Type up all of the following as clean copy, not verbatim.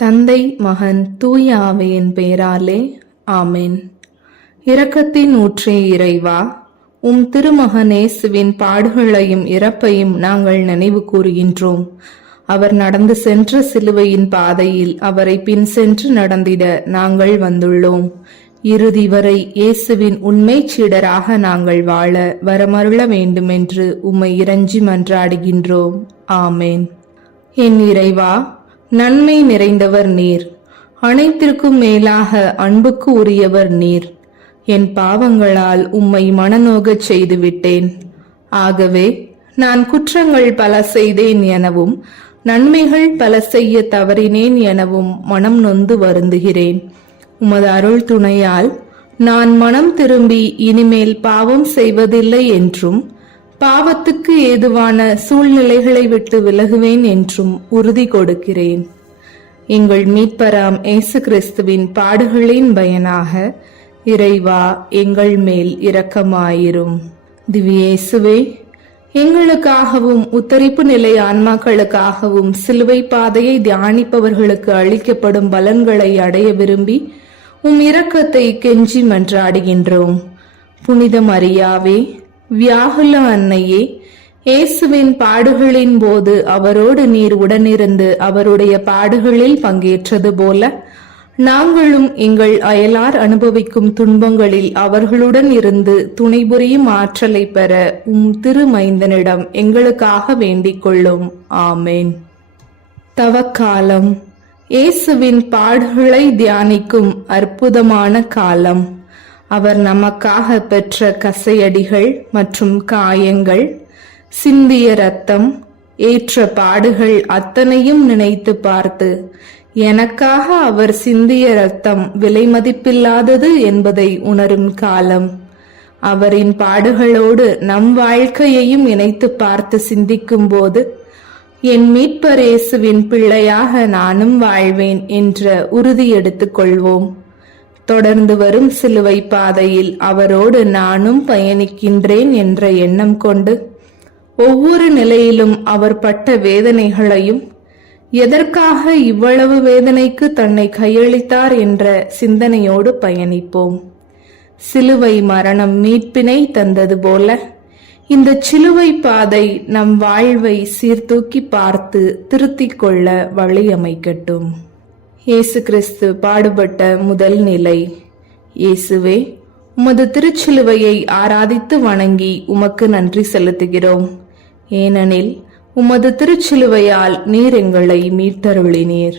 தந்தை, மகன், தூய ஆவியின் பெயராலே ஆமென். இரக்கத்தின் ஊற்றே இறைவா, உம் திருமகன் இயேசுவின் பாடுகளையும் இறப்பையும் நாங்கள் நினைவு கூறுகின்றோம். அவர் நடந்து சென்ற சிலுவையின் பாதையில் அவரை பின் சென்று நடந்திட நாங்கள் வந்துள்ளோம். இறுதி வரை இயேசுவின் உண்மை சீடராக நாங்கள் வாழ வரமருள வேண்டுமென்று உம்மை இறைஞ்சி மன்றாடுகின்றோம். ஆமேன். என் இறைவா, நன்மை நிறைந்தவர் நீர், அனைத்திற்கும் மேலாக அன்புக்கு உரியவர் நீர். என் பாவங்களால் உம்மை மனநோகச் செய்துவிட்டேன். ஆகவே நான் குற்றங்கள் பல செய்தேன் எனவும் நன்மைகள் பல செய்ய தவறினேன் எனவும் மனம் நொந்து வருந்துகிறேன். உமது அருள் துணையால் நான் மனம் திரும்பி இனிமேல் பாவம் செய்வதில்லை என்றும் பாவத்துக்கு ஏதுவான சூழ்நிலைகளை விட்டு விலகுவேன் என்றும் உறுதி கொடுக்கிறேன். எங்கள் மீட்பராம் இயேசு கிறிஸ்துவின் பாடுகளின் பயனாக இறைவா, எங்கள் மேல் இரக்கமாயிரும். திவ்ய இயேசுவே, எங்களுக்காகவும் உத்தரிப்பு நிலை ஆன்மாக்களுக்காகவும் சிலுவை பாதையை தியானிப்பவர்களுக்கு அளிக்கப்படும் பலன்களை அடைய விரும்பி உம் இரக்கத்தை கெஞ்சி மன்றாடுகின்றோம். புனித மரியாவே, வியாகுல அன்னையே, இயேசுவின் பாடுகளின் போது அவரோடு நீர் உடனிருந்து அவருடைய பாடுகளில் பங்கேற்றது போல நாங்களும் எங்கள் அயலார் அனுபவிக்கும் துன்பங்களில் அவர்களுடன் இருந்து துணை புரியும் ஆற்றலை பெற உம் திருமைந்தனிடம் எங்களுக்காக வேண்டிக் கொள்ளும். ஆமேன். தவக்காலம். இயேசுவின் பாடுகளை தியானிக்கும் அற்புதமான காலம். அவர் நமக்காக பெற்ற கசையடிகள் மற்றும் காயங்கள், சிந்திய இரத்தம், ஏற்ற பாடுகள் அத்தனையும் நினைத்து பார்த்து எனக்காக அவர் சிந்திய இரத்தம் விலை மதிப்பில்லாதது என்பதை உணரும் காலம். அவரின் பாடுகளோடு நம் வாழ்க்கையையும் இணைத்து பார்த்து சிந்திக்கும் போது என் மீட்பர் இயேசுவின் பிள்ளையாக நானும் வாழ்வேன் என்ற உறுதி எடுத்துக் கொள்வோம். தொடர்ந்து வரும் சிலுவை பாதையில் அவரோடு நானும் பயணிக்கின்றேன் என்ற எண்ணம் கொண்டு ஒவ்வொரு நிலையிலும் அவர் பட்ட வேதனைகளையும் எதற்காக இவ்வளவு வேதனைக்கு தன்னை கையளித்தார் என்ற சிந்தனையோடு பயணிப்போம். சிலுவை மரணம் மீட்பினை தந்தது போல இந்த சிலுவை பாதை நம் வாழ்வை சீர்தூக்கி பார்த்து திருத்திக் கொள்ள வழி அமைக்கட்டும். இயேசு கிறிஸ்து பாடுபட்ட முதல் நிலை. இயேசுவே, உமது திருச்சிலுவையை ஆராதித்து வணங்கி உமக்கு நன்றி செலுத்துகிறோம். ஏனெனில் உமது திருச்சிலுவையால் நீர் எங்களை மீட்டருளினீர்.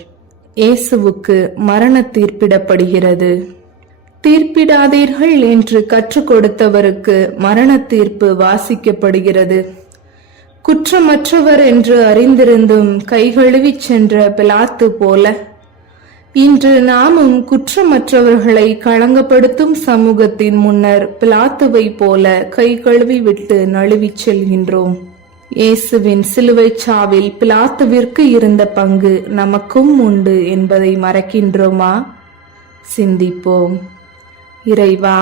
இயேசுவுக்கு மரண தீர்ப்பிடப்படுகிறது. தீர்ப்பிடாதீர்கள் என்று கற்றுக் கொடுத்தவருக்கு மரண தீர்ப்பு வாசிக்கப்படுகிறது. குற்றமற்றவர் என்று அறிந்திருந்தும் கைகழுவி சென்ற பிலாத்து போல இன்று நாமும் குற்றமற்றவர்களை களங்கப்படுத்தும் சமூகத்தின் முன்னர் பிலாத்துவை போல கை கழுவி விட்டு நழுவிச் செல்கின்றோம். இயேசுவின் சிலுவை சாவில் பிலாத்துவிற்கு இருந்த பங்கு நமக்கும் உண்டு என்பதை மறக்கின்றோமா? சிந்திப்போம். இறைவா,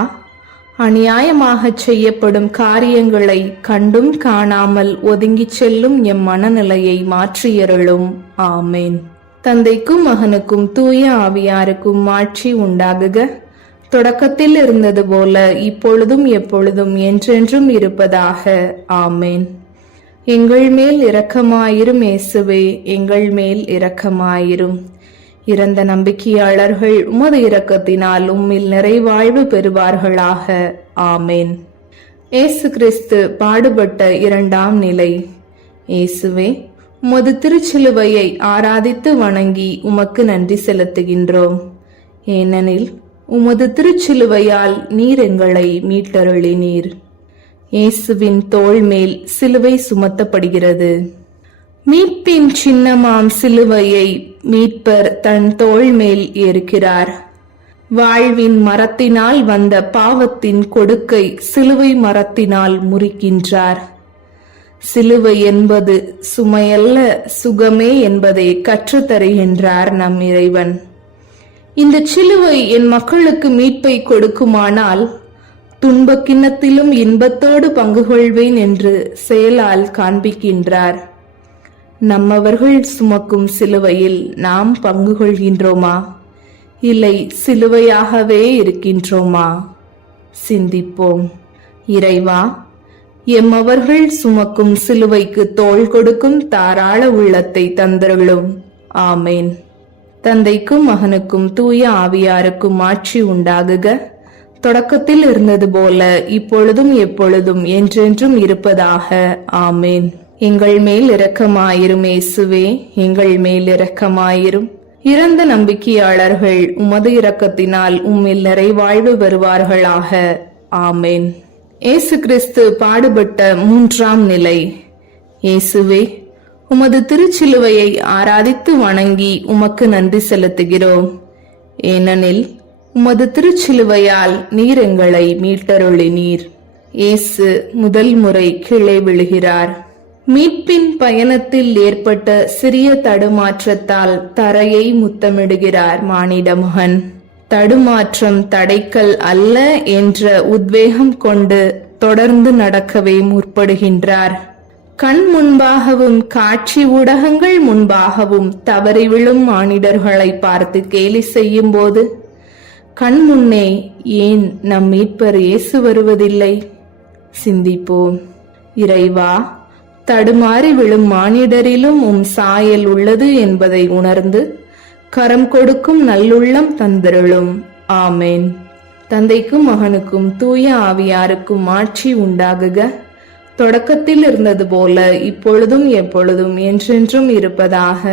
அநியாயமாக செய்யப்படும் காரியங்களை கண்டும் காணாமல் ஒதுங்கிச் செல்லும் எம் மனநிலையை மாற்றியருளும். ஆமேன். தந்தைக்கும் மகனுக்கும் தூய ஆவியாருக்கும் ஆட்சி உண்டாகுக. தொடக்கத்தில் இருந்தது போல இப்பொழுதும் எப்பொழுதும் என்றென்றும் இருப்பதாக. ஆமேன். எங்கள் மேல் இரக்கமாயிரும் இயேசுவே, எங்கள் மேல் இரக்கமாயிரும். இறந்த நம்பிக்கையாளர்கள் உமது இரக்கத்தினால் உம்மில் நிறைவாழ்வு பெறுவார்களாக. ஆமேன். இயேசு கிறிஸ்து பாடுபட்ட இரண்டாம் நிலை. இயேசுவே, உமது திருச்சிலுவையை ஆராதித்து வணங்கி உமக்கு நன்றி செலுத்துகின்றோம். ஏனெனில் உமது திருச்சிலுவையால் நீர் எங்களை மீட்டருளினீர். இயேசுவின் தோள் மேல் சிலுவை சுமத்தப்படுகிறது. மீட்பின் சின்னமாம் சிலுவையை மீட்பர் தன் தோள் மேல் ஏற்கிறார். வாழ்வின் மரத்தினால் வந்த பாவத்தின் கொடுக்கை சிலுவை மரத்தினால் முறிக்கின்றார். சிலுவை என்பது சுமையல்ல, சுகமே என்பதை கற்றுத்தருகின்றார் நம் இறைவன். இந்த சிலுவை என் மக்களுக்கு மீட்பை கொடுக்குமானால் துன்ப கிண்ணத்திலும் இன்பத்தோடு பங்கு கொள்வேன் என்று செயலால் காண்பிக்கின்றார். நம்மவர்கள் சுமக்கும் சிலுவையில் நாம் பங்கு கொள்கின்றோமா, இல்லை சிலுவையாகவே இருக்கின்றோமா? சிந்திப்போம். இறைவா, எம்மவர்கள் சுமக்கும் சிலுவைக்கு தோள் கொடுக்கும் தாராள உள்ளத்தை தந்தருளும். ஆமேன். தந்தைக்கும் மகனுக்கும் தூய ஆவியாருக்கும் ஆட்சி உண்டாகுக. தொடக்கத்தில் இருந்தது போல இப்பொழுதும் எப்பொழுதும் என்றென்றும் இருப்பதாக. ஆமேன். எங்கள் மேல் இரக்கமாயிரும் இயேசுவே, எங்கள் மேல் இரக்கமாயிரும். இறந்த நம்பிக்கையாளர்கள் உமது இரக்கத்தினால் உம்மில் நிறைவாழ்வு பெறுவார்களாக. ஆமேன். இயேசு கிறிஸ்து பாடுபட்ட 3ஆம் நிலை. இயேசுவே, உமது திருச்சிலுவையை ஆராதித்து வணங்கி உமக்கு நன்றி செலுத்துகிறோம். ஏனெனில் உமது திருச்சிலுவையால் நீர் எங்களை மீட்டருளினீர். இயேசு முதல் முறை கீழே விழுகிறார். மீட்பின் பயணத்தில் ஏற்பட்ட சிறிய தடுமாற்றத்தால் தரையை முத்தமிடுகிறார் மானிட மகன். தடுமாற்றம் தடைக்கல் அல்ல என்ற உத்வேகம் கொண்டு தொடர்ந்து நடக்கவே முற்படுகின்றார். கண் முன்பாகவும் காட்சி ஊடகங்கள் முன்பாகவும் தவறி விழும் மானிடர்களை பார்த்து கேலி செய்யும் போது கண் முன்னே ஏன் நம் மீட்பர் இயேசு வருவதில்லை? சிந்திப்போம். இறைவா, தடுமாறி விழும் மானிடரிலும் உம் சாயல் உள்ளது என்பதை உணர்ந்து கரம் கொடுக்கும் நல்லுள்ளம் தந்தருளும். ஆமேன். தந்தைக்கும் மகனுக்கும் தூய ஆவியாருக்கும் ஆட்சி உண்டாகுக. தொடக்கத்தில் இருந்தது போல இப்பொழுதும் எப்பொழுதும் என்றென்றும் இருப்பதாக.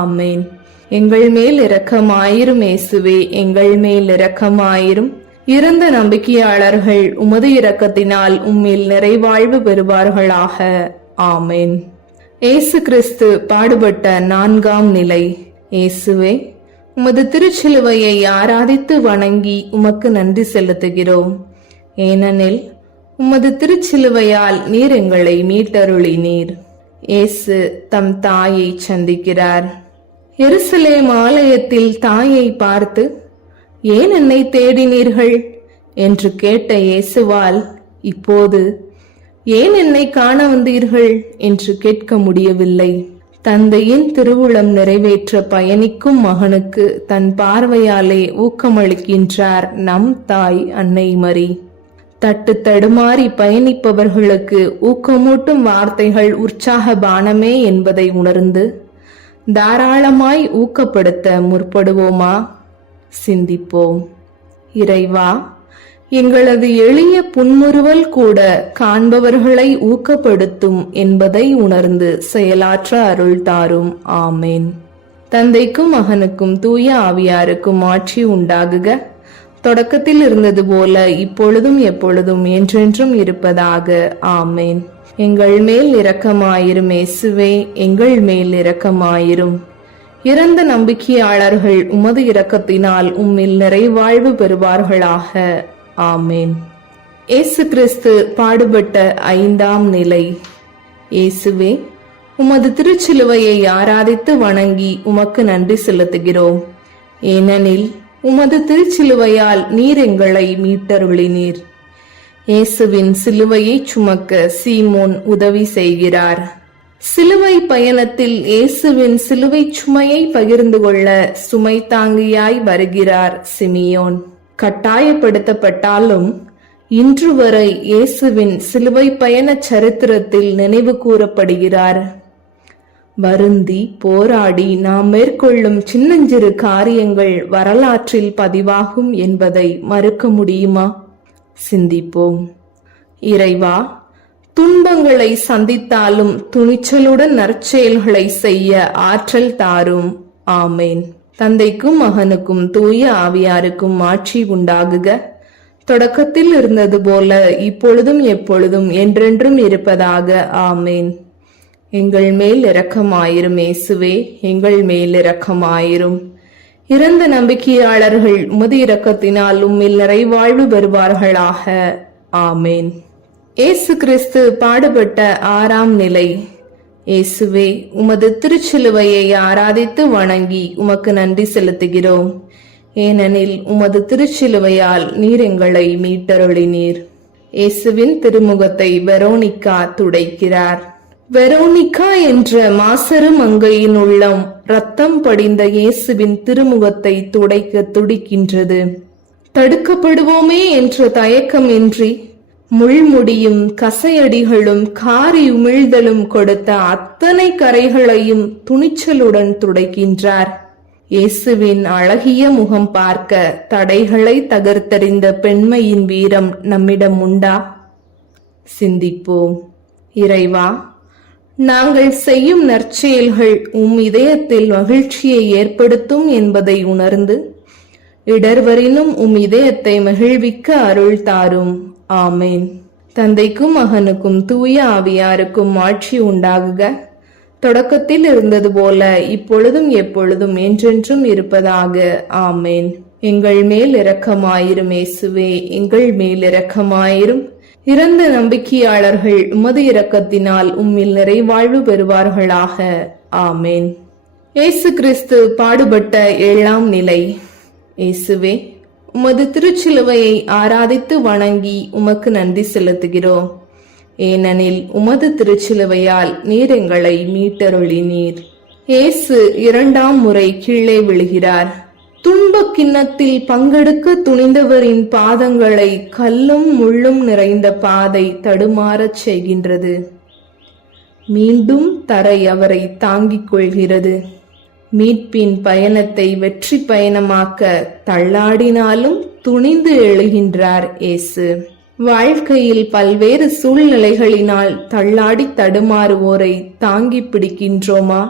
ஆமேன். எங்கள் மேல் இரக்கமாயிரும் இயேசுவே, எங்கள் மேல் இரக்கமாயிரும். இறந்த நம்பிக்கையாளர்கள் உமது இரக்கத்தினால் உம்மில் நிறைவாழ்வு பெறுவார்களாக. ஆமேன். இயேசு கிறிஸ்து பாடுபட்ட 4ஆம் நிலை. இயேசுவே, உமது திருச்சிலுவையை ஆராதித்து வணங்கி உமக்கு நன்றி செலுத்துகிறோம். ஏனெனில் உமது திருச்சிலுவையால் நீர் எங்களை மீட்டருளினீர். இயேசு தம் தாயை சந்திக்கிறார். எருசலேம் ஆலயத்தில் தாயை பார்த்து, ஏன் என்னை தேடினீர்கள் என்று கேட்ட இயேசுவால் இப்போது ஏன் என்னை காண வந்தீர்கள் என்று கேட்க முடியவில்லை. தந்தையின் திருவுளம் நிறைவேற்ற பயணிக்கும் மகனுக்கு தன் பார்வையாலே ஊக்கமளிக்கின்றார் நம் தாய் அன்னை மரி. தட்டு தடுமாறி பயணிப்பவர்களுக்கு ஊக்கமூட்டும் வார்த்தைகள் உற்சாக பானமே என்பதை உணர்ந்து தாராளமாய் ஊக்கப்படுத்த முற்படுவோமா? சிந்திப்போம். இறைவா, எங்களது எளிய புன்முறுவல் கூட காண்பவர்களை ஊக்கப்படுத்தும் என்பதை உணர்ந்து செயலாற்ற அருள் தாரும். ஆமேன். தந்தைக்கும் மகனுக்கும் தூய ஆவியாருக்கும் ஆட்சி உண்டாகுக. தொடக்கத்தில் இருந்தது போல இப்பொழுதும் எப்பொழுதும் என்றென்றும் இருப்பதாக. ஆமேன். எங்கள் மேல் இரக்கமாயிரும் இயேசுவே, எங்கள் மேல் இரக்கமாயிரும். இறந்த நம்பிக்கையாளர்கள் உமது இரக்கத்தினால் உம்மில் நிறைவாழ்வு பெறுவார்களாக. ஆமேன். இயேசு கிறிஸ்து பாடுபட்ட 5ஆம் நிலை. இயேசுவே, உமது திருச்சிலுவையை ஆராதித்து வணங்கி உமக்கு நன்றி செலுத்துகிறோம். ஏனெனில் உமது திருச்சிலுவையால் நீர் எங்களை மீட்டருளினீர். இயேசுவின் சிலுவையை சுமக்க சீமோன் உதவி செய்கிறார். சிலுவை பயணத்தில் இயேசுவின் சிலுவை சுமையை பகிர்ந்து கொள்ள சுமை தாங்கியாய் வருகிறார் சிமியோன். கட்டாயப்படுத்தப்பட்டாலும் இன்று வரை இயேசுவின் சிலுவை பயண சரித்திரத்தில் நினைவு கூறப்படுகிறார். வருந்தி போராடி நாம் மேற்கொள்ளும் சின்னஞ்சிறு காரியங்கள் வரலாற்றில் பதிவாகும் என்பதை மறுக்க முடியுமா? சிந்திப்போம். இறைவா, துன்பங்களை சந்தித்தாலும் துணிச்சலுடன் நற்செயல்களை செய்ய ஆற்றல் தாரும். ஆமேன். தந்தைக்கும் மகனுக்கும் தூய ஆவியாருக்கும் ஆட்சி உண்டாகுக. தொடக்கத்தில் இருந்தது போல இப்பொழுதும் எப்பொழுதும் என்றென்றும் இருப்பதாக. ஆமேன். எங்கள் மேல் இரக்கமாயிரும் இயேசுவே, எங்கள் மேல் இரக்கமாயிரும். இறந்த நம்பிக்கையாளர்கள் உமது இரக்கத்தினால் உம்மில் நிறைவாழ்வு பெறுவார்களாக. ஆமேன். இயேசு கிறிஸ்து பாடுபட்ட 6ஆம் நிலை. இயேசுவே, உமது திருச்சிலுவையை ஆராதித்து வணங்கி உமக்கு நன்றி செலுத்துகிறோம். ஏனெனில் உமது திருச்சிலுவையால் நீர் எங்களை மீட்டருளினீர். இயேசுவின் திருமுகத்தை வெரோனிகா துடைக்கிறார். வெரோனிகா என்ற மாசறு மங்கையின் உள்ளம் ரத்தம் படிந்த இயேசுவின் திருமுகத்தை துடைக்க துடிக்கின்றது. தடுக்கப்படுவோமே என்ற தயக்கமின்றி முள்முடியும் கசையடிகளும் காரி உமிழ்தலும் கொடுத்த அத்தனை கரைகளையும் துணிச்சலுடன் துடைக்கின்றார். இயேசுவின் அழகிய முகம் பார்க்க தடைகளை தகர்த்தெறிந்த பெண்மையின் வீரம் நம்மிடம் உண்டா? சிந்திப்போம். இறைவா, நாங்கள் செய்யும் நற்செயல்கள் இதயத்தில் மகிழ்ச்சியை ஏற்படுத்தும் என்பதை உணர்ந்து இடர்வரினும் இதயத்தை மகிழ்விக்க அருள் தாரும். ஆமேன். தந்தைக்கும் மகனுக்கும் தூய ஆவியாருக்கும் ஆட்சி உண்டாகுக. தொடக்கத்தில் இருந்தது போல இப்பொழுதும் எப்பொழுதும் என்றென்றும் இருப்பதாக. ஆமேன். எங்கள் மேல் இரக்கமாயிரும் இயேசுவே, எங்கள் மேல் இரக்கமாயிரும். இறந்த நம்பிக்கையாளர்கள் உமது இரக்கத்தினால் உம்மில் நிறைவாழ்வு பெறுவார்களாக. ஆமேன். இயேசு கிறிஸ்து பாடுபட்ட 7ஆம் நிலை. இயேசுவே, உமது திருச்சிலுவையை ஆராதித்து வணங்கி உமக்கு நன்றி செலுத்துகிறோம். ஏனெனில் உமது திருச்சிலுவையால் நீர் எங்களை மீட்டருளினீர். இயேசு 2ஆம் முறை கீழே விழுகிறார். துன்பக் கிண்ணத்தில் பங்கெடுக்க துணிந்தவரின் பாதங்களை கல்லும் முள்ளும் நிறைந்த பாதை தடுமாறச் செய்கின்றது. மீண்டும் தரை அவரை தாங்கிக் கொள்கிறது. மீட்பின் பயணத்தை வெற்றி பயணமாக்க தள்ளாடினாலும் துணிந்து எழுகின்றார் இயேசு. வாழ்க்கையில் பல்வேறு சூழ்நிலைகளினால் தள்ளாடி தடுமாறுவோரை தாங்கி பிடிக்கின்றோமா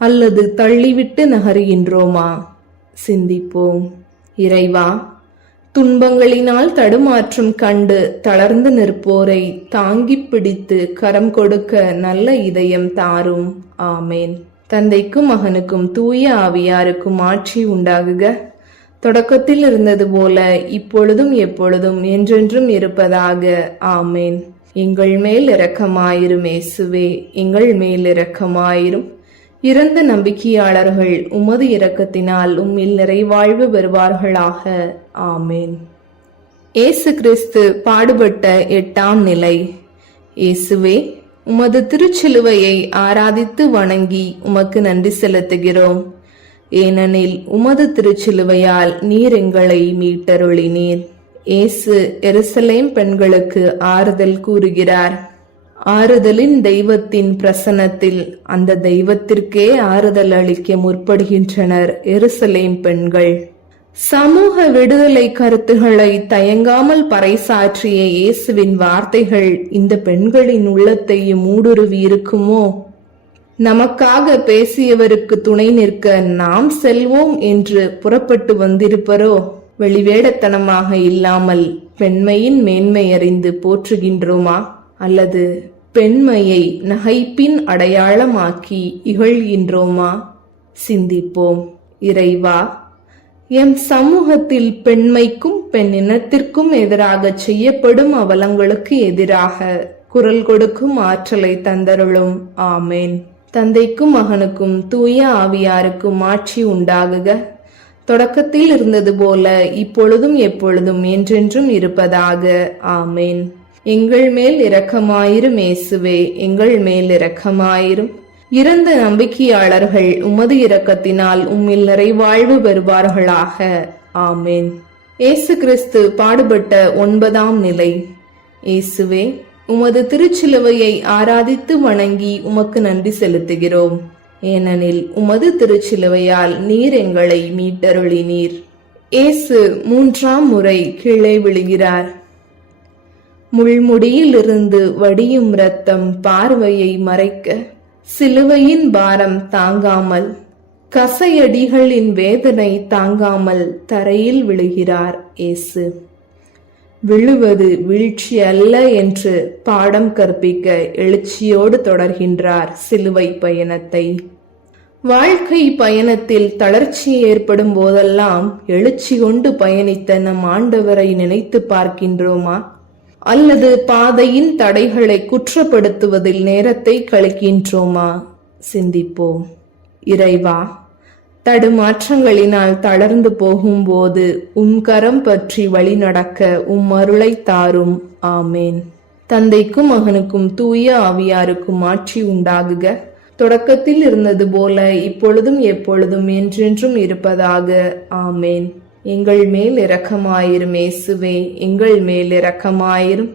அல்லது தள்ளிவிட்டு நகருகின்றோமா? சிந்திப்போம். இறைவா, துன்பங்களினால் தடுமாற்றம் கண்டு தளர்ந்து நிற்போரை தாங்கி பிடித்து கரம் கொடுக்க நல்ல இதயம் தாரும். ஆமேன். தந்தைக்கும் மகனுக்கும் தூய ஆவியாருக்கும் ஆட்சி உண்டாகுக. தொடக்கத்தில் இருந்தது போல இப்பொழுதும் எப்பொழுதும் என்றென்றும் இருப்பதாக. ஆமேன். எங்கள் மேல் இரக்கமாயிரும் இயேசுவே, எங்கள் மேல் இரக்கமாயிரும். இறந்த நம்பிக்கையாளர்கள் உமது இரக்கத்தினால் உம்மில் நிறைவாழ்வு பெறுவார்களாக. ஆமேன். இயேசு கிறிஸ்து பாடுபட்ட 8ஆம் நிலை. இயேசுவே, உமது திருச்சிலுவையை ஆராதித்து வணங்கி உமக்கு நன்றி செலுத்துகிறோம். ஏனெனில் உமது திருச்சிலுவையால் நீர் எங்களை மீட்டருளினீர். இயேசு எருசலேம் பெண்களுக்கு ஆறுதல் கூறுகிறார். ஆறுதலின் தெய்வத்தின் பிரசன்னத்தில் அந்த தெய்வத்திற்கே ஆறுதல் அளிக்க முற்படுகின்றனர் எருசலேம் பெண்கள். சமூக விடுதலை கருத்துக்களை தயங்காமல் பறைசாற்றிய இயேசுவின் வார்த்தைகள் இந்த பெண்களின் உள்ளத்தையும் ஊடுருவி இருக்குமோ? நமக்காக பேசியவருக்கு துணை நிற்க நாம் செல்வோம் என்று புறப்பட்டு வந்திருப்பரோ? வெளிவேடத்தனமாக இல்லாமல் பெண்மையின் மேன்மை அறிந்து போற்றுகின்றோமா? அல்லது பெண்மையை நகைப்பின் அடையாளமாக்கி இகழ்கின்றோமா? சிந்திப்போம். இறைவா, எம் சமூகத்தில் பெண்மைக்கும் பெண்ணினத்திற்கும் எதிராக செய்யப்படும் அவலங்களுக்கு எதிராக குரல் கொடுக்கும் ஆற்றலை தந்தருளும். ஆமேன். தந்தைக்கும் மகனுக்கும் தூய ஆவியாருக்கும் ஆட்சி உண்டாகுக. தொடக்கத்தில் இருந்தது போல இப்பொழுதும் எப்பொழுதும் என்றென்றும் இருப்பதாக. ஆமேன். எங்கள் மேல் இரக்கமாயிரும் இயேசுவே, எங்கள் மேல் இரக்கமாயிரும். இறந்த நம்பிக்கையாளர்கள் உமது இரக்கத்தினால் உம்மில் நிறைவாழ்வு பெறுவார்களாக. ஆமேன். இயேசு கிறிஸ்து பாடுபட்ட 9ஆம் நிலை. இயேசுவே, உமது திருச்சிலுவையை ஆராதித்து வணங்கி உமக்கு நன்றி செலுத்துகிறோம். ஏனெனில் உமது திருச்சிலுவையால் நீர் எங்களை மீட்டருளினீர். இயேசு 3ஆம் முறை கீழே விழுகிறார். முள்முடியில் இருந்து வடியும் இரத்தம் பார்வையை மறைக்க, சிலுவையின் பாரம் தாங்காமல், கசையடிகளின் வேதனை தாங்காமல் தரையில் விழுகிறார் இயேசு. விழுவது வீழ்ச்சி அல்ல என்று பாடம் கற்பிக்க எழுச்சியோடு தொடர்கின்றார் சிலுவை பயணத்தை. வாழ்க்கை பயணத்தில் தளர்ச்சி ஏற்படும் போதெல்லாம் எழுச்சி கொண்டு பயணித்த நம் ஆண்டவரை நினைத்து பார்க்கின்றோமா? அல்லது பாதையின் தடைகளை குற்றப்படுத்துவதில் நேரத்தை கழிக்கின்றோமா? சிந்திப்போம். இறைவா, தடுமாற்றங்களினால் தளர்ந்து போகும்போது கரம் பற்றி வழி நடக்க அருளை தாரும். ஆமேன். தந்தைக்கும் மகனுக்கும் தூய ஆவியாருக்கும் ஆட்சி உண்டாகுக. தொடக்கத்தில் இருந்தது போல இப்பொழுதும் எப்பொழுதும் என்றென்றும் இருப்பதாக. ஆமேன். எங்கள் மேல் இரக்கமாயிரும் இயேசுவே, எங்கள் மேல் இரக்கமாயிரும்.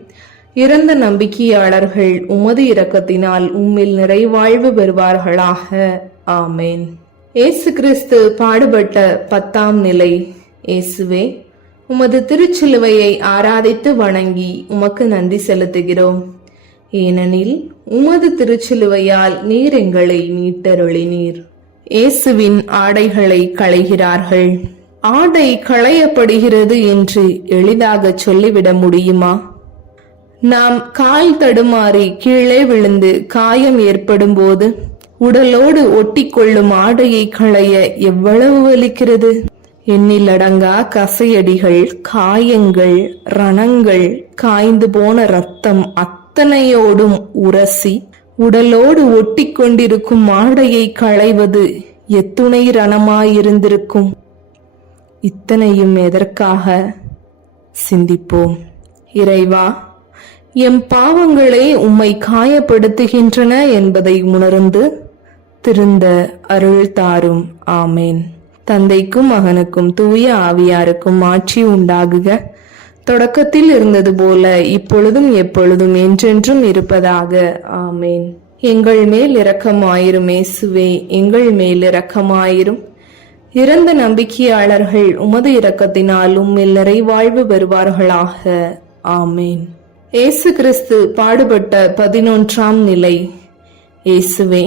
இறந்த நம்பிக்கையாளர்கள் உமது இரக்கத்தினால் உம்மில் நிறைவாழ்வு பெறுவார்களாக. ஆமேன். இயேசு கிறிஸ்து பாடுபட்ட 10ஆம் நிலை. இயேசுவே, உமது திருச்சிலுவையை ஆராதித்து வணங்கி உமக்கு நன்றி செலுத்துகிறோம். ஏனெனில் உமது திருச்சிலுவையால் நீர் எங்களை மீட்டருளினீர். இயேசுவின் ஆடைகளை களைகிறார்கள். ஆடை களையப்படுகிறது என்று எளிதாக சொல்லிவிட முடியுமா? நாம் கால் தடுமாறி கீழே விழுந்து காயம் ஏற்படும் போது உடலோடு ஒட்டி கொள்ளும் ஆடையை களைய எவ்வளவு வலிக்கிறது! எண்ணிலடங்கா கசையடிகள், காயங்கள், ரணங்கள், காய்ந்து போன இரத்தம் அத்தனையோடும் உரசி உடலோடு ஒட்டி கொண்டிருக்கும் ஆடையை களைவது எத்துணை ரணமாயிருந்திருக்கும்! இத்தனையும் எதற்காக? சிந்திப்போம். இறைவா, எம் பாவங்களே உம்மை காயப்படுத்துகின்றன என்பதை உணர்ந்து திருந்த அருள் தாரும். ஆமேன். தந்தைக்கும் மகனுக்கும் தூய ஆவியாருக்கும் ஆட்சி உண்டாகுக. தொடக்கத்தில் இருந்தது போல இப்பொழுதும் எப்பொழுதும் என்றென்றும் இருப்பதாக. ஆமேன். எங்கள் மேல் இரக்கமாயிரும் இயேசுவே, எங்கள் மேல் இரக்கமாயிரும். இறந்த நம்பிக்கையாளர்கள் உமது இரக்கத்தினால் உம்மில் நிறைவாழ்வு பெறுவார்களாக. ஆமேன். இயேசு கிறிஸ்து பாடுபட்ட 11ஆம் நிலை. இயேசுவே,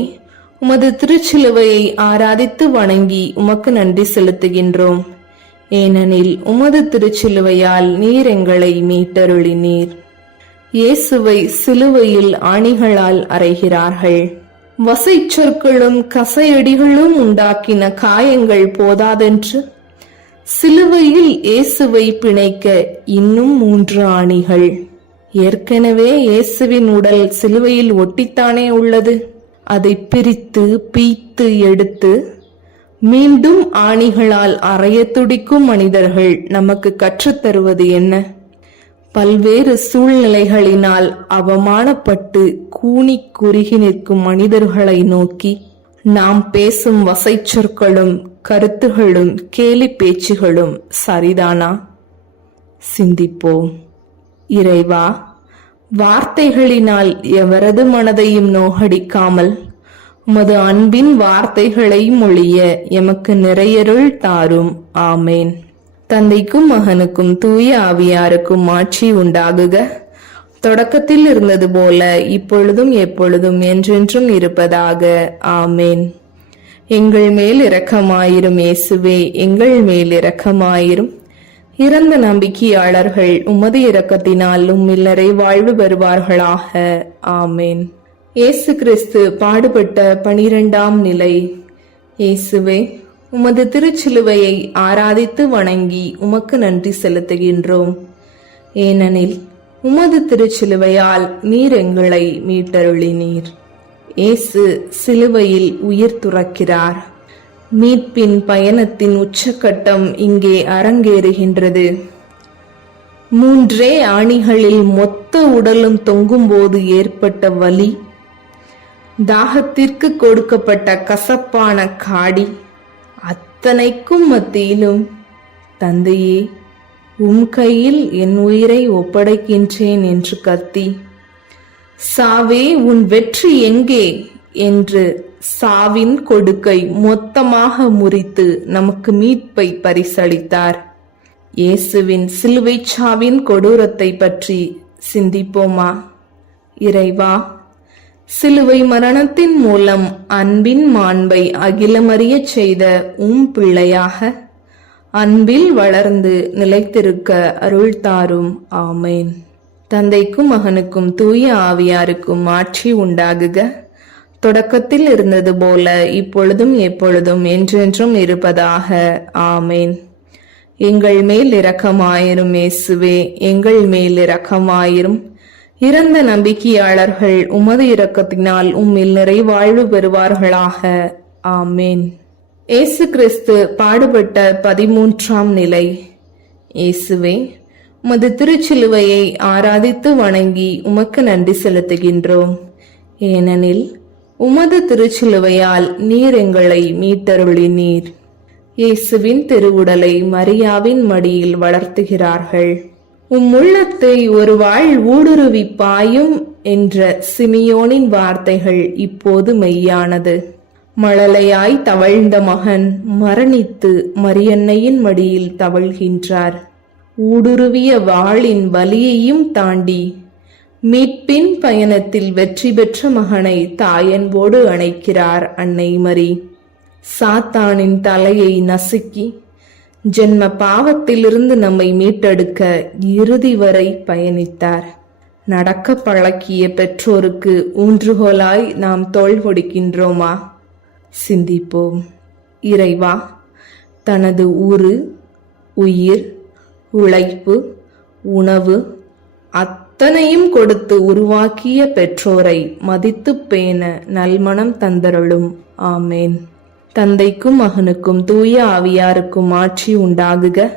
உமது திருச்சிலுவையை ஆராதித்து வணங்கி உமக்கு நன்றி செலுத்துகின்றோம். ஏனெனில் உமது திருச்சிலுவையால் நீர் எங்களை மீட்டருளினீர். இயேசுவை சிலுவையில் ஆணிகளால் அறைகிறார்கள். வசை சொற்களும் கசையடிகளும் உண்டாக்கின காயங்கள் போதாதென்று சிலுவையில் இயேசுவை பிணைக்க இன்னும் 3 ஆணிகள். ஏற்கனவே இயேசுவின் உடல் சிலுவையில் ஒட்டித்தானே உள்ளது. அதை பிரித்து பீத்து எடுத்து மீண்டும் ஆணிகளால் அறைய துடிக்கும் மனிதர்கள் நமக்கு கற்றுத்தருவது என்ன? பல்வேறு சூழ்நிலைகளினால் அவமானப்பட்டு கூனி குறுகி நிற்கும் மனிதர்களை நோக்கி நாம் பேசும் வசை சொற்களும் கருத்துகளும் கேலி பேச்சுகளும் சரிதானா? சிந்திப்போம். இறைவா, வார்த்தைகளினால் எவரது மனதையும் நோகடிக்காமல் உமது அன்பின் வார்த்தைகளை மொழிய எமக்கு நிறையருள் தாரும். ஆமேன். தந்தைக்கும் மகனுக்கும் தூய ஆவியாருக்கும் ஆட்சி உண்டாகுக. தொடக்கத்தில் இருந்தது போல இப்பொழுதும் எப்பொழுதும் என்றென்றும் இருப்பதாக. ஆமேன். எங்கள் மேல் இரக்கமாயிரும் இயேசுவே, எங்கள் மேல் இரக்கமாயிரும். இறந்த நம்பிக்கையாளர்கள் உமது இரக்கத்தினால் உம்மில் நிறைவாழ்வு பெறுவார்களாக. ஆமேன். இயேசு கிறிஸ்து பாடுபட்ட 12ஆம் நிலை. இயேசுவே, உமது திருச்சிலுவையை ஆராதித்து வணங்கி உமக்கு நன்றி செலுத்துகின்றோம். ஏனெனில் உமது திருச்சிலுவையால் நீர் எங்களை மீட்டருளினீர். இயேசு சிலுவையில் உயிர் துறக்கிறார். மீட்பின் பயணத்தின் உச்சக்கட்டம் இங்கே அரங்கேறுகின்றது. 3 ஆணிகளில் மொத்த உடலும் தொங்கும் போது ஏற்பட்ட வலி, தாகத்திற்கு கொடுக்கப்பட்ட கசப்பான காடி, அத்தனைக்கும் மத்தியிலும் தந்தையே, உம் கையில் என் உயிரை ஒப்படைக்கின்றேன் என்று கத்தி, சாவே உன் வெற்றி எங்கே என்று சாவின் கொடுக்கை மொத்தமாக முறித்து நமக்கு மீட்பை பரிசளித்தார். இயேசுவின் சிலுவை சாவின் கொடூரத்தை பற்றி சிந்திப்போமா? இறைவா, சிலுவை மரணத்தின் மூலம் அன்பின் மாண்பை அகிலமறிய செய்த உம் பிள்ளையாக அன்பில் வளர்ந்து நிலைத்திருக்க அருள் தாரும். ஆமேன். தந்தைக்கும் மகனுக்கும் தூய ஆவியாருக்கும் ஆட்சி உண்டாகுக. தொடக்கத்தில் இருந்தது போல இப்பொழுதும் எப்பொழுதும் என்றென்றும் இருப்பதாக. ஆமேன். எங்கள் மேல் இரக்கமாயிரும் இயேசுவே, எங்கள் மேல் இரக்கமாயிரும். இறந்த நம்பிக்கையாளர்கள் உமது இரக்கத்தினால் உம்மில் நிறைவாழ்வு பெறுவார்களாக. ஆமேன். இயேசு கிறிஸ்து பாடுபட்ட 13ஆம் நிலை. இயேசுவே, உமது திருச்சிலுவையை ஆராதித்து வணங்கி உமக்கு நன்றி செலுத்துகின்றோம். ஏனெனில் உமது திருச்சிலுவையால் நீர் எங்களை மீட்டருளினீர். இயேசுவின் திருவுடலை மரியாவின் மடியில் வளர்த்துகிறார்கள். உள்ளத்தை ஒரு வாழ் ஊடுருவி பாயும் என்ற சிமியோனின் வார்த்தைகள் இப்போது மெய்யானது. மழலையாய் தவழ்ந்த மகன் மரணித்து மரியன்னையின் மடியில் தவழ்கின்றார். ஊடுருவிய வாளின் வலியையும் தாண்டி மீட்பின் பயணத்தில் வெற்றி பெற்ற மகனை தாயன்போடு அணைக்கிறார் அன்னை மரி. சாத்தானின் தலையை நசுக்கி ஜென்ம பாவத்திலிருந்து நம்மை மீட்டெடுக்க இறுதி வரை பயணித்தார். நடக்க பழக்கிய பெற்றோருக்கு ஊன்றுகோலாய் நாம் தோள் கொடுக்கின்றோமா? சிந்திப்போம். இறைவா, தனது ஊறு, உயிர், உழைப்பு, உணவு அத்தனையும் கொடுத்து உருவாக்கிய பெற்றோரை மதித்து பேண நல்மனம் தந்தருளும். ஆமேன். தந்தைக்கும் மகனுக்கும் தூய ஆவியாருக்கும் ஆட்சி உண்டாகுக.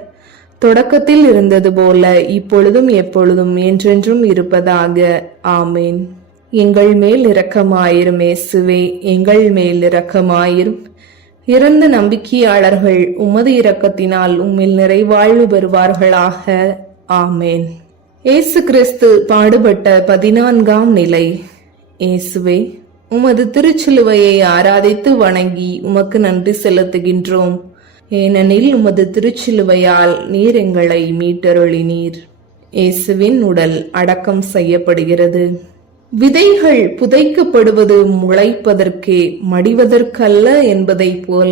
தொடக்கத்தில் இருந்தது போல இப்பொழுதும் எப்பொழுதும் என்றென்றும் இருப்பதாக. ஆமேன். எங்கள் மேல் இரக்கமாயிரும் இயேசுவே, எங்கள் மேல் இரக்கமாயிரும். இறந்த நம்பிக்கையாளர்கள் உமது இரக்கத்தினால் உம்மில் நிறைவாழ்வு பெறுவார்களாக. ஆமேன். இயேசு கிறிஸ்து பாடுபட்ட 14ஆம் நிலை. இயேசுவே, உமது திருச்சிலுவையை ஆராதித்து வணங்கி உமக்கு நன்றி செலுத்துகின்றோம். ஏனெனில் உமது திருச்சிலுவையால் நீர் எங்களை மீட்டருளினீர். இயேசுவின் உடல் அடக்கம் செய்யப்படுகிறது. விதைகள் புதைக்கப்படுவது முளைப்பதற்கே, மடிவதற்கல்ல என்பதைப் போல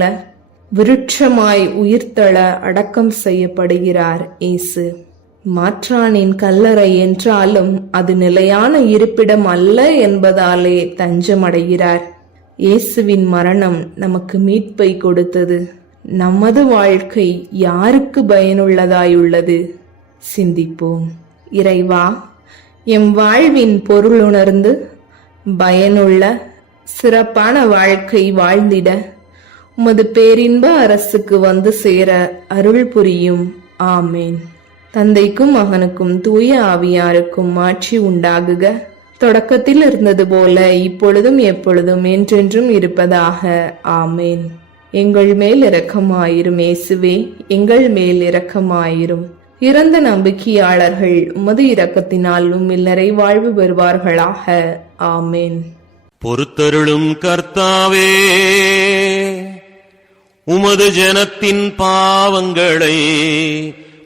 விருட்சமாய் உயிர்த்தள அடக்கம் செய்யப்படுகிறார் இயேசு. மாற்றானின் கல்லறை என்றாலும் அது நிலையான இருப்பிடம் அல்ல என்பதாலே தஞ்சமடைகிறார். இயேசுவின் மரணம் நமக்கு மீட்பை கொடுத்தது. நமது வாழ்க்கை யாருக்கு பயனுள்ளதாயுள்ளது? சிந்திப்போம். இறைவா, எம் வாழ்வின் பொருளுணர்ந்து பயனுள்ள சிறப்பான வாழ்க்கை வாழ்ந்திட உமது பேரின்ப அரசுக்கு வந்து சேர அருள் புரியும். ஆமேன். தந்தைக்கும் மகனுக்கும் தூய ஆவியாருக்கும் ஆட்சி உண்டாகுக. தொடக்கத்தில் இருந்தது போல இப்பொழுதும் எப்பொழுதும் என்றென்றும் இருப்பதாக. ஆமேன். எங்கள் மேல் இரக்கமாயிரும் இயேசுவே, எங்கள் மேல் இரக்கமாயிரும். இறந்த நம்பிக்கையாளர்கள் உமது இரக்கத்தினால் உம்மில் நிறைவாழ்வு பெறுவார்களாக. ஆமேன். பொறுத்தருளும் கர்த்தாவே, உமது ஜனத்தின் பாவங்களை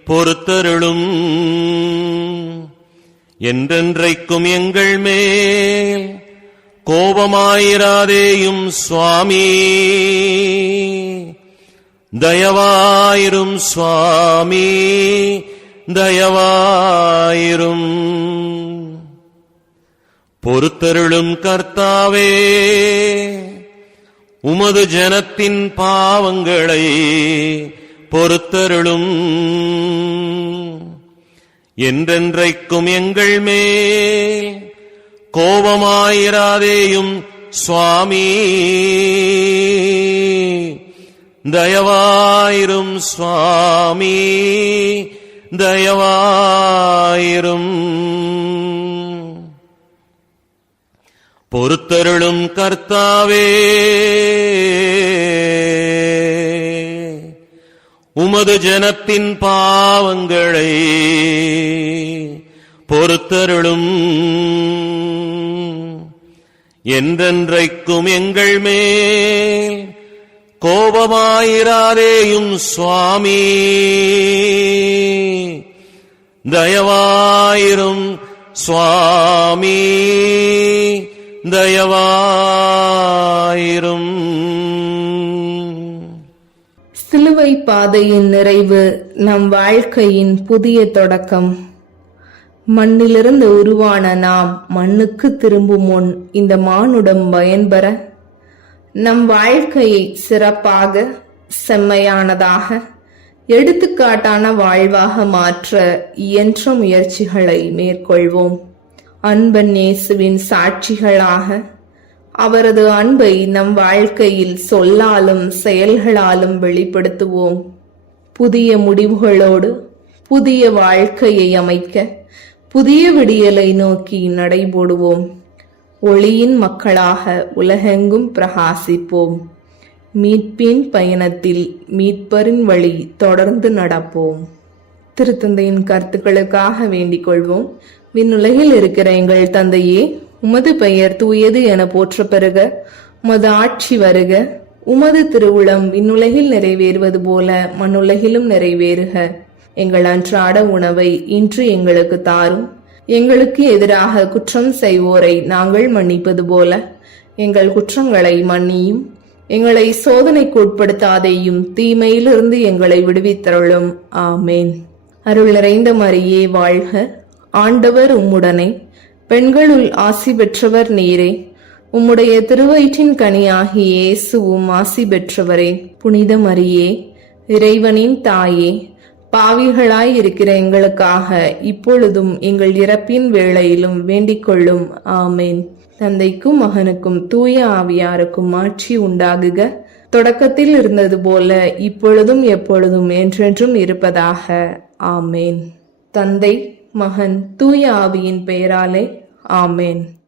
பொறுத்தருளும். என்றென்றைக்கும் எங்கள் மேல் கோபமாயிராதேயும் சுவாமி. தயவாயிரும் சுவாமி, தயவாயிரும். பொறுத்தருளும் கர்த்தாவே, உமது ஜனத்தின் பாவங்களை பொறுத்தருளும். என்றென்றைக்கும் எங்கள் மேல் கோபமாயிராதேயும் சுவாமி. தயவாயிரும் சுவாமி, தயவாயிரும். பொறுத்தருளும் கர்த்தாவே, உமது ஜனத்தின் பாவங்களை பொறுத்தருளும். என்றென்றைக்கும் எங்கள் மேல் கோபமாயிராதேயும் சுவாமி. தயவாயிரும் சுவாமி, தயவாயிரும். சிலுவை பாதையின் நிறைவு நம் வாழ்க்கையின் புதிய தொடக்கம். மண்ணிலிருந்து உருவான நாம் மண்ணுக்கு திரும்பும் முன் இந்த மானுடம் பயன்பெற நம் வாழ்க்கையை சிறப்பாக, செம்மையானதாக, எடுத்துக்காட்டான வாழ்வாக மாற்ற இயன்ற முயற்சிகளை மேற்கொள்வோம். அன்பன் இயேசுவின் சாட்சிகளாக அவரது அன்பை நம் வாழ்க்கையில் சொல்லாலும் செயல்களாலும் வெளிப்படுத்துவோம். புதிய முடிவுகளோடு, புதிய வாழ்க்கையை அமைக்க புதிய விடியலை நோக்கி நடைபோடுவோம். ஒளியின் மக்களாக உலகெங்கும் பிரகாசிப்போம். மீட்பின் பயணத்தில் மீட்பரின் வழி தொடர்ந்து நடப்போம். திருத்தந்தையின் கருத்துக்களுக்காக வேண்டிக் கொள்வோம். விண்ணுலகில் இருக்கிற எங்கள் தந்தையே, உமது பெயர் தூயது என போற்ற பெறுக. உமது ஆட்சி வருக. உமது திருவுளம் விண்ணுலகில் நிறைவேறுவது போல மண்ணுலகிலும் நிறைவேறுக. எங்கள் அன்றாட உணவை இன்று எங்களுக்கு தாரும். எங்களுக்கு எதிராக குற்றம் செய்வோரை நாங்கள் மன்னிப்பது போல எங்கள் குற்றங்களை மன்னியும். எங்களை சோதனைக்கு உட்படுத்தாதேயும், தீமையிலிருந்து எங்களை விடுவித்தருளும். ஆமேன். அருள் நிறைந்த மரியே வாழ்க. ஆண்டவர் உம்முடனே, பெண்களுள் ஆசி பெற்றவர் நீரே. உம்முடைய திருவயிற்றின் கனியாகிய இயேசுவும் ஆசி பெற்றவரே. புனித மரியே, இறைவனின் தாயே, பாவிகளாய் இருக்கிற எங்களுக்காக இப்பொழுதும் எங்கள் இறப்பின் வேளையிலும் வேண்டிக் கொள்ளும். ஆமேன். தந்தைக்கும் மகனுக்கும் தூய ஆவியாருக்கும் ஆட்சி உண்டாகுக. தொடக்கத்தில் இருந்தது போல இப்பொழுதும் எப்பொழுதும் என்றென்றும் இருப்பதாக. ஆமேன். தந்தை, மகன், தூய ஆவியின் பெயராலே. ஆமேன்.